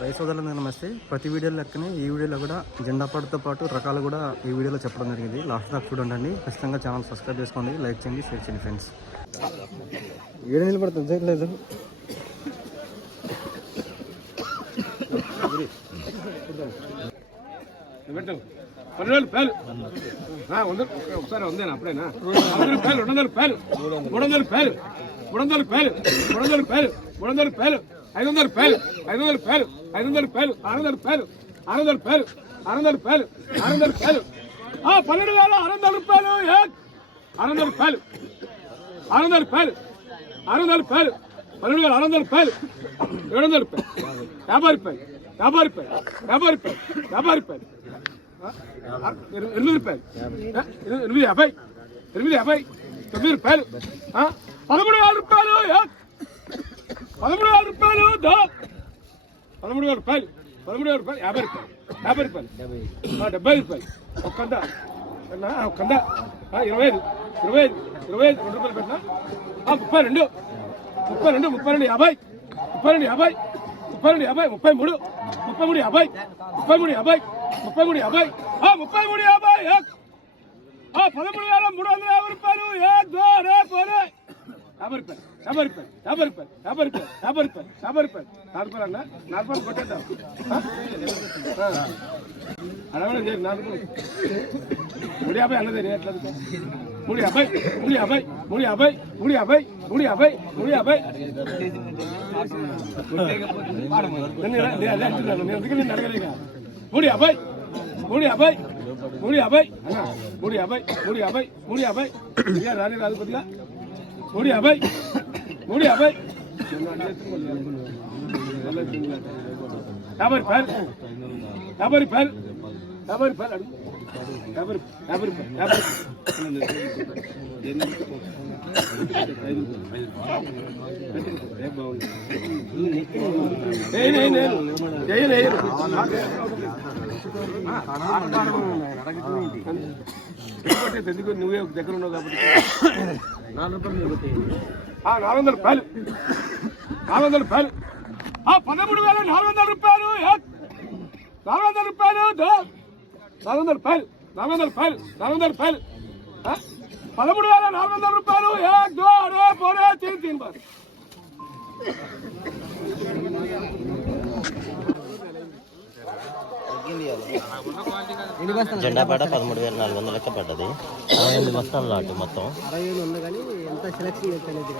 Rice సోదరులందరూ నమస్తే. ప్రతి వీడియో లెక్కనే ఈ వీడియోలో కూడా జెండా పాటుతో పాటు రకాలు కూడా ఈ వీడియోలో చెప్పడం జరిగింది. లాస్ట్ దాకా చూడండి. ఖచ్చితంగా ఛానల్ సబ్స్క్రైబ్ చేసుకోండి. లైక్ చేయండి షేర్ చేయండి ఫ్రెండ్స్. ఏడు నిలబడుతుంది లేదు. ఒకసారి అప్పుడేనా? వందల మూడు వందల మూడు వందల మూడు వందల మూడు వందల ఐదు వందల రూపాయలు ఐదు వందల రూపాయలు ఐదు వందల రూపాయలు ఆరు వందల రూపాయలు ఆరు వందల రూపాయలు ఆరు వందల రూపాయలు ఆరు వందల రూపాయలు ఆ, పన్నెండు వేల ఆరు వందల రూపాయలు ఆరు వందల రూపాయలు ఆరు వందల రూపాయలు ఆరు వందల రూపాయలు పన్నెండు వేల ఆరు వందల రూపాయలు ఏడు వందల రూపాయలు యాభై రూపాయలు యాభై రూపాయలు యాభై రూపాయలు యాభై రూపాయలు ఎనిమిది రూపాయలు ఎనిమిది యాభై ఎనిమిది యాభై తొమ్మిది రూపాయలు పదమూడు వేల రూపాయలు పదమూడు వేల రూపాయలు దా. పదమూడు వేల రూపాయలు పదమూడు వేల రూపాయలు యాభై రూపాయలు యాభై రూపాయలు డెబ్బై రూపాయలు ఒక కంద ఒక కంద ఇరవై ఐదు ఇరవై ఐదు ఇరవై ఐదు రెండు రూపాయలు పెట్టినా ముప్పై రెండు ముప్పై రెండు ముప్పై రెండు యాభై ముప్పై రెండు యాభై ముప్పై రెండు యాభై ముప్పై మూడు ముప్పై మూడు యాభై ముప్పై మూడు యాభై ముప్పై మూడు యాభై ఆ, ముప్పై మూడు యాభై పదమూడు వేల మూడు వందల యాభై రూపాయలు ఏ దో పోరే యాభై రూపాయలు యాభై రూపాయలు యాభై రూపాయలు యాభై రూపాయలు యాభై రూపాయలు యాభై రూపాయలు నాలుగు రూపాయలు అన్న నాలుగు రూపాయలు కొట్టేద్దాం ఆ? ఆ. అడగడం చేయండి నాలుగు రూపాయలు మూడు యాభై అన్నది ఎట్లా మూడు యాభై మూడు యాభై మూడు యాభై మూడు యాభై మూడు యాభై మూడు యాభై నేను ఇలా- నేను అదే అంటున్నాను. నేను అందుకే నేను అడగలేక మూడు యాభై మూడు యాభై మూడు యాభై అన్న, మూడు యాభై మూడు యాభై మూడు యాభై ఇక రాని రాదు కొద్దిగా మూడు యాభై మూడు యాభై యాభై రూపాయలు యాభై రూపాయలు యాభై రూపాయలు అడుగు యాభై రూపాయలు యాభై రూపాయలు యాభై ఎందుకు నువ్వే దగ్గర ఉన్నావు కాబట్టి ఆ, నాలుగు వందల రూపాయలు నాలుగు వందల రూపాయలు పదమూడు వేల నాలుగు వందల రూపాయలు నాలుగు వందల రూపాయలు నాలుగు వందల రూపాయలు నాలుగు వందల రూపాయలు నాలుగు వందల రూపాయలు పదమూడు వేల నాలుగు వందల రూపాయలు ఏ దో రే పోరే తిని తీన్ బార్ జెండాపేట పదమూడు వేల నాలుగు వందల లెక్క పడ్డది. అరవై ఎనిమిది బస్తాలు లాటు మొత్తం. అరవై ఏడు ఉంది కానీ ఎంత సెలెక్షన్ తెలియదు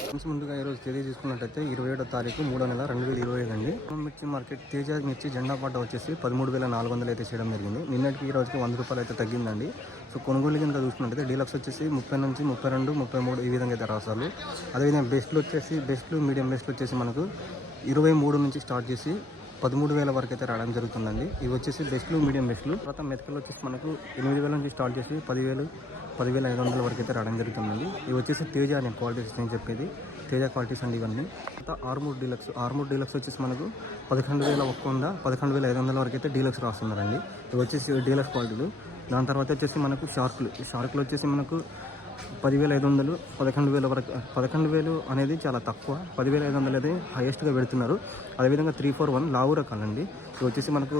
ఫ్రెండ్స్ ముందుగా ఈరోజు తేదీ చూసుకున్నట్టయితే ఇరవై ఏడో తారీఖు మూడో నెల రెండు వేల ఇరవై ఐదు అండి మిర్చి మార్కెట్ తేజ మిర్చి జెండా పాట వచ్చేసి పదమూడు వేల నాలుగు వందలు అయితే చేయడం జరిగింది. నిన్నటికి ఈ రోజుకి వంద రూపాయలు అయితే తగ్గిందండి. సో కొనుగోలు కనుక చూసుకున్నట్టయితే డీలక్స్ వచ్చేసి ముప్పై నుంచి ముప్పై రెండు ముప్పై మూడు ఈ విధంగా అయితే రాసాలు అదేవిధంగా బెస్ట్లు వచ్చేసి బెస్ట్లు మీడియం బెస్ట్లు వచ్చేసి మనకు ఇరవై మూడు నుంచి స్టార్ట్ చేసి పదమూడు వేల వరకు అయితే రావడం జరుగుతుందండి. ఇవి వచ్చేసి బెస్ట్లు మీడియం బెస్ట్లు. తర్వాత మెతకలు వచ్చేసి మనకు ఎనిమిది వేల నుంచి స్టార్ట్ చేసి పదివేలు పదివేల ఐదు వందల వరకు అయితే రావడం జరుగుతుందండి. ఇవి వచ్చేసి తేజ అనే క్వాలిటీస్ నేను చెప్పేది. తేజ క్వాలిటీస్ అండి ఇవన్నీ. తర్వాత ఆర్మూర్ డీలక్స్ ఆర్మూర్ డీలక్స్ వచ్చేసి మనకు పదకొండు వేల ఒక్క వంద పదకొండు వేల ఐదు వందల వరకు అయితే డీలక్స్ రాస్తున్నారండి. ఇవి వచ్చేసి డీలక్స్ క్వాలిటీలు. దాని తర్వాత వచ్చేసి మనకు షార్కులు. ఈ షార్కులు వచ్చేసి మనకు పదివేల ఐదు వందలు పదకొండు వేల వరకు పదకొండు వేలు అనేది చాలా తక్కువ. పదివేల ఐదు వందలు అనేది హైయెస్ట్గా పెడుతున్నారు. అదేవిధంగా త్రీ ఫోర్ వన్ లావు రకాలండి ఇవి వచ్చేసి మనకు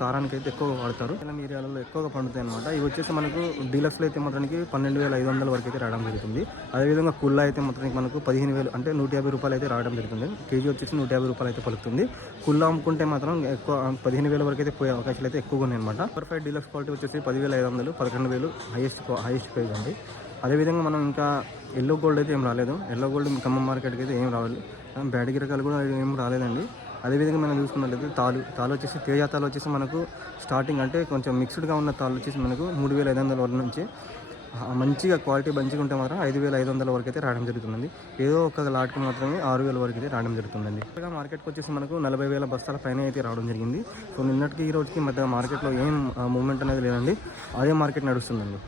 కారానికి అయితే ఎక్కువగా వాడతారు. ఇలా ఏరియాలలో ఎక్కువగా పండుతాయి అనమాట ఇవి వచ్చేసి మనకు డీలక్స్లో అయితే మాత్రానికి పన్నెండు వేల ఐదు వందల వరకు అయితే రావడం జరుగుతుంది. అదేవిధంగా కుల్లా అయితే మాత్రానికి మనకు పదిహేను వేలు అంటే నూట యాభై రూపాయలు అయితే రావడం జరుగుతుంది. కేజీ వచ్చేసి నూట యాభై రూపాయలు అయితే పలుకుతుంది. కుల్లా అమ్ముకుంటే మాత్రం ఎక్కువ పదిహేను వేల వరకు అయితే పోయే అవకాశాలు అయితే ఎక్కువగా ఉన్నాయి అనమాట సూపర్ ఫైవ్ డీలక్స్ క్వాలిటీ వచ్చేసి పదివేల ఐదు వందలు పదకొండు వేలు హైయెస్ట్ హైయెస్ట్ ప్రైస్ అండి. అదేవిధంగా మనం ఇంకా ఎల్లో గోల్డ్ అయితే ఏం రాలేదు. ఎల్లో గోల్డ్ ఖమ్మం మార్కెట్కి అయితే ఏం రావాలి. బ్యాటరీ రకాలు కూడా ఏం రాలేదండి. అదేవిధంగా మనం చూసుకున్నట్లయితే తాలు తాలు వచ్చేసి తేజ తాలు వచ్చేసి మనకు స్టార్టింగ్ అంటే కొంచెం మిక్స్డ్గా ఉన్న తాళ్ళు వచ్చేసి మనకు మూడు వేల ఐదు వందల వరకు నుంచి మంచిగా క్వాలిటీ మంచిగా ఉంటే మాత్రం ఐదు వేల ఐదు వందల వరకు అయితే రావడం జరుగుతుందండి. ఏదో ఒక లాట్కి మాత్రమే ఆరు వేల వరకు అయితే రావడం జరుగుతుందండి. ఇంకా మార్కెట్కి వచ్చేసి మనకు నలభై వేల బస్తాల పైన అయితే రావడం జరిగింది. సో నిన్నటికి ఈ రోజుకి మధ్య మార్కెట్లో ఏం మూమెంట్ అనేది లేదండి. అదే మార్కెట్ నడుస్తుందండి.